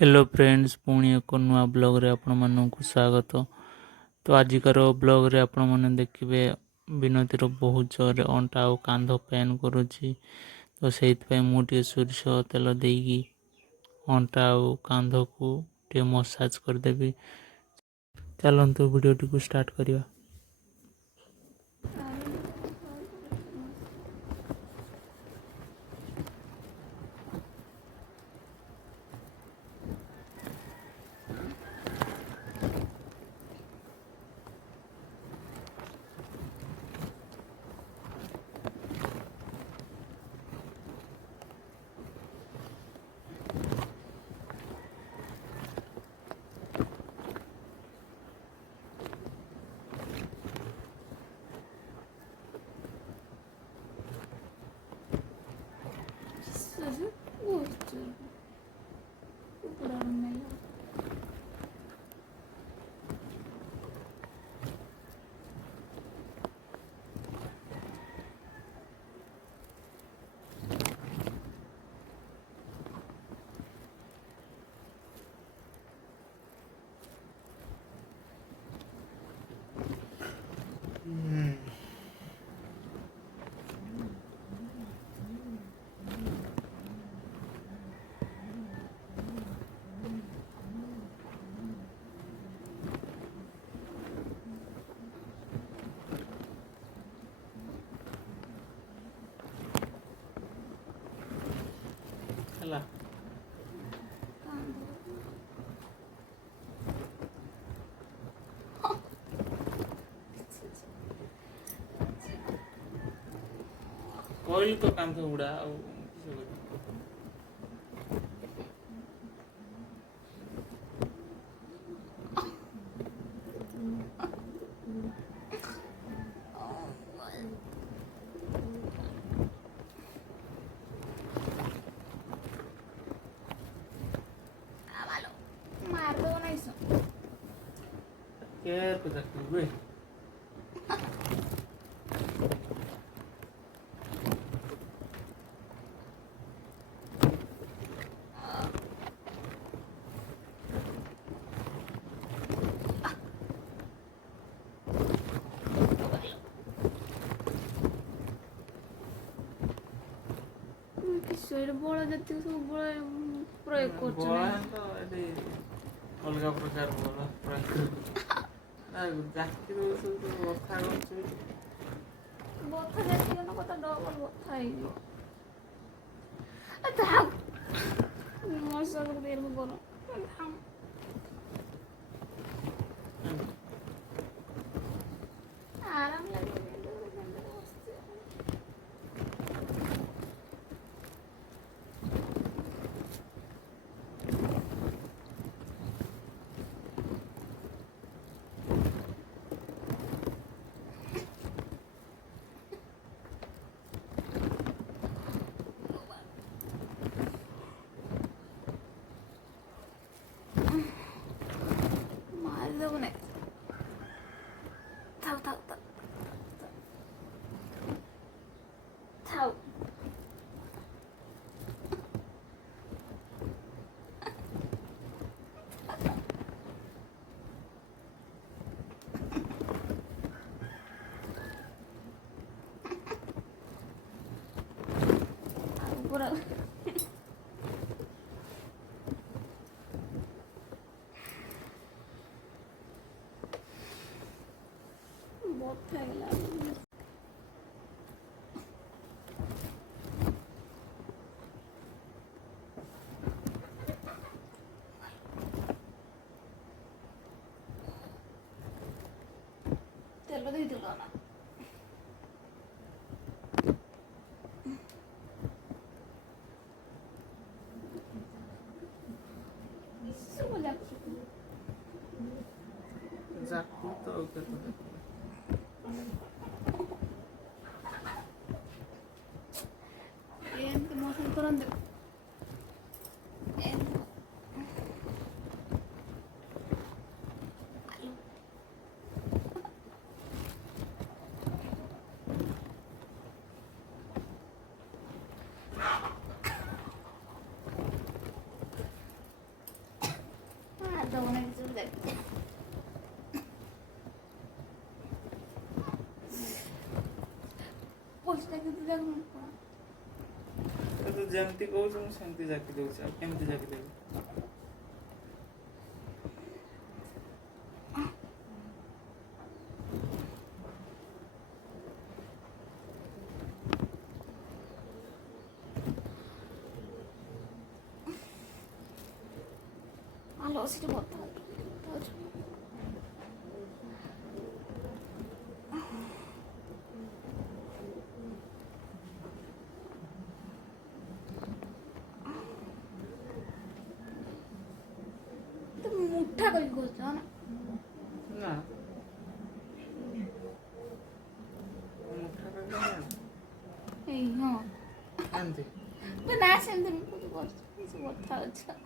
Hello friends, पुणी एक नुआ ब्लॉग रे आपण मानकु स्वागत। तो आजिकार ब्लॉग रे आपण माने देखिबे विनतीर बहुत जोर अंटा और कांध पेन करुची। तो सेइतपय मु टे सोरिष तेल देकी अंटा और कांध को टे मसाज कर देबी। चलंतु वीडियो टी को स्टार्ट करिया। ହେଲା କହିଲି ତ କାନ୍ଧ ଗୁଡ଼ା ଆଉ केयर को देखबे ବଳ ଯେତିକି ସବୁ ବଳ ପ୍ରୟୋଗ କରୁଛନ୍ତି ଅଲଗା ପ୍ରକାର ବଳ ପ୍ରୟୋଗ ଜାତିର ସବୁ କଥା କରୁଛି। ବଥା ଯେତିକି ନ କଥା ଡବଲ ବଥା ହେଇଯିବ। ମୋ ସହିତ ଦେର ବଲ ଆରାମ ଲାଗିବ। ତେଲ ଦେଇଥିଲ ନା ଜାକୁ ତ କେତେ ଏମିତି ମସାଜ କରନ୍ତି। ଦେବ ନା କିଛି ଗୋଟେ ଦେଖ ପଇସା କିନ୍ତୁ ଦେଖ ତୁ ଯେମିତି କହୁଛୁ ମୁଁ ସେମିତି ଜାକି ଦେଉଛି ଆଉ କେମିତି ଜାକି ଦେବି। ଆଲୋ ସେଠି ବତା ତମେ ମୁଠା କରିକି କହୁଛ ନା ନା ମୁଠା କରିକି ଏଇ ହଁ ଏମିତି ନା ସେମିତି କିଛି କଥା ଅଛ